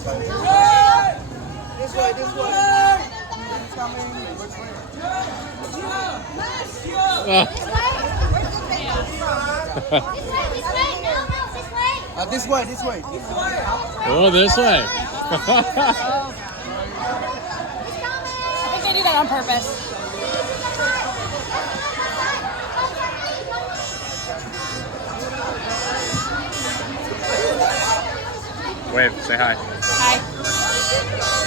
This way, this way. He's coming. Which way? This way, this way. Oh, this way. I think they do that on purpose. Wave, say hi. Hi.